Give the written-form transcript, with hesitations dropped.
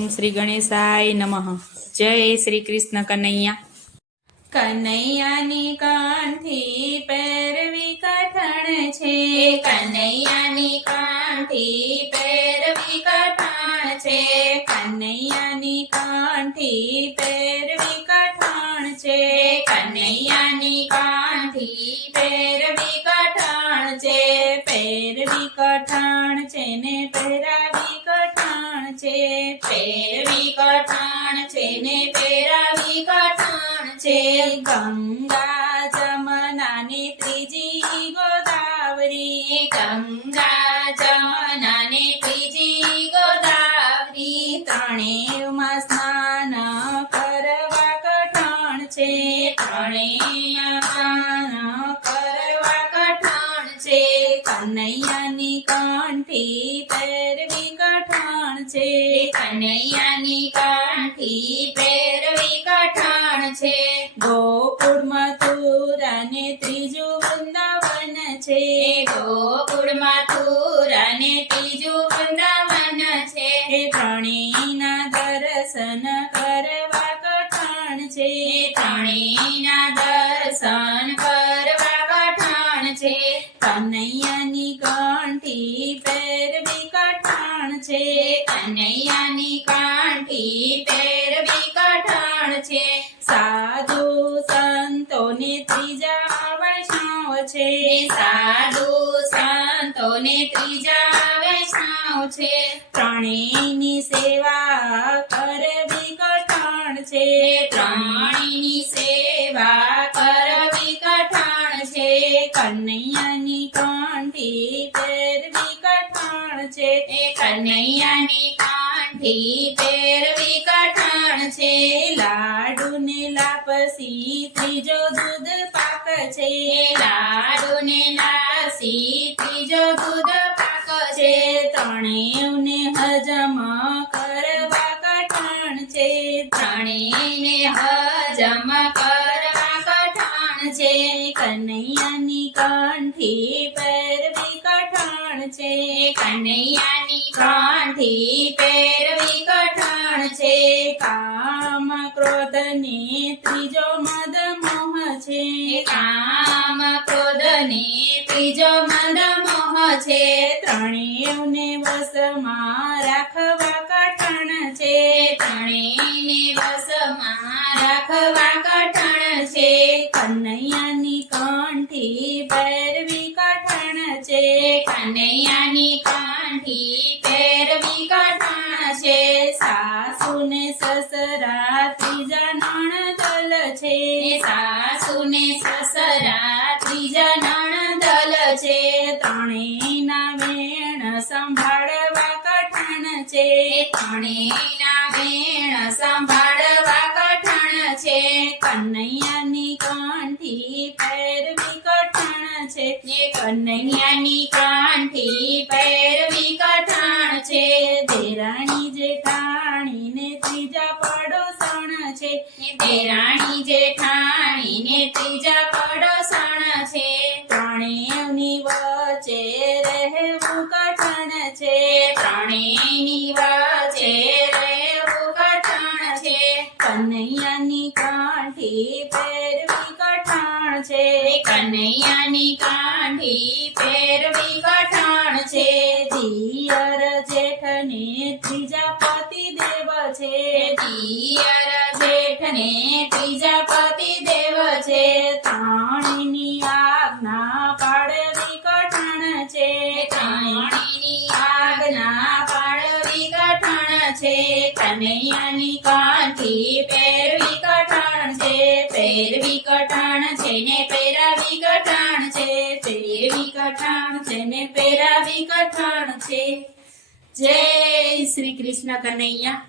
ઓમ શ્રી ગણેશાય નમઃ. જય શ્રી કૃષ્ણ કનૈયા. કનૈયાની કાંઠી પહેરવી કઠણ છે, કનૈયાની કાંઠી પહેરવી કઠણ છે, કનૈયાની કાંઠી પહેરવી કઠણ છે, કનૈયાની કાંઠી પહેરવી કઠણ છે, પહેરવી કઠણ છે ને પહેરાવી કઠણ છે, પહેરવી કઠણ છે ને પહેરાવી કઠણ છે. ગંગા જમનાની ત્રીજી ગોદાવરી, ગંગા જમનાને ત્રીજી ગોદાવરી, ત્રણેયમાં સ્નાન કરવા કઠણ છે, ત્રણેયમાં સ્નાન કરવા કઠણ છે, કનૈયાની કાંઠી પહેરવી કઠણ છે, કનૈયાની કાંઠી પહેરવી કઠણ છે. ગોકુળ મથુરા ને ત્રીજું વૃંદાવન છે, ગોકુળ મથુરા ને ત્રીજું વૃંદાવન છે, ત્રણેયના દર્શન કરવા કઠણ છે, ત્રણેયના દર્શન કરવા કઠણ છે, કનૈયાની કાંઠી પહેરવી કઠણ છે, કનૈયાની કાંઠી પહેરવી કઠણ છે. સાધુ સંતોને ત્રીજા વૈષ્ણવ છે, સાધુ સંતોને ત્રીજા વૈષ્ણવ છે, ત્રણેયની સેવા કરવી કઠણ છે, ત્રણેયની સેવા કરવી કઠણ છે, કનૈયાની કાંઠી પહેરવી કઠણ છે, કનૈયાની કાંઠી પહેરવી કઠણ છે, લાડુ ને લાપસી ત્રીજો દૂધ પાક છે, લાડુ ને લાસી ત્રીજો દૂધ પાક છે, ત્રણેયને હજમ કરવા કઠણ છે, ત્રણેયને હજમ કરવા કઠણ છે, કનૈયાની કાંઠી પહેરવી કઠણ છે, કનૈયાની કાંઠી પહેરવી કઠણ છે, કામ ક્રોધ ને ત્રીજો મદ મોહ છે, કામ ક્રોધ ને ત્રીજો મદ મોહ છે, ત્રણેયને વશમાં રાખવા કઠણ છે, ત્રણેયને વશમાં રાખવા કઠણ છે, કનૈયાની કાંઠી પહેરવી કઠણ છે, કનૈયાની કાંઠી પહેરવી કઠણ છે, સાસુ ને સસરા ત્રીજા નણદલ છે, સાસુ ને સસરા ત્રીજા નણદલ છે, ત્રણેયના વેણ સંભાળવા કઠણ છે, ત્રણેયના વેણ સંભાળવા કઠણ છે, કનૈયાની કાંઠી પહેરવી કઠણ છે, કનૈયાની કાંઠી પહેરવી કઠણ છે, દેરાણી જેઠાણી ને ત્રીજા પડોસણ છે, દેરાણી જેઠાણી ને ત્રીજા પડોસણ છે, ત્રણેયની વચ્ચે રહેવું કઠણ છે, ત્રણેયની વચ્ચે રહેવું કઠણ છે, કનૈયાની કાંઠી પહેરવી કઠણ છે, કનૈયાની કાંઠી પહેરવી કઠણ છે, દિયર જેઠને ત્રીજા પતિ દેવ છે, દિયર જેઠને ત્રીજા પતિ દેવ છે, ત્રણેયની આજ્ઞા પાળવી કઠણ છે, ત્રણેયની આજ્ઞા પાળવી કઠણ છે, કનૈયાની કાંઠી પહેરવી કઠણ છે, પહેરવી કઠણ છે ને પહેરાવી કઠણ છે, પહેરવી કઠણ છે ને પહેરાવી કઠણ છે. જય શ્રી કૃષ્ણ કનૈયા.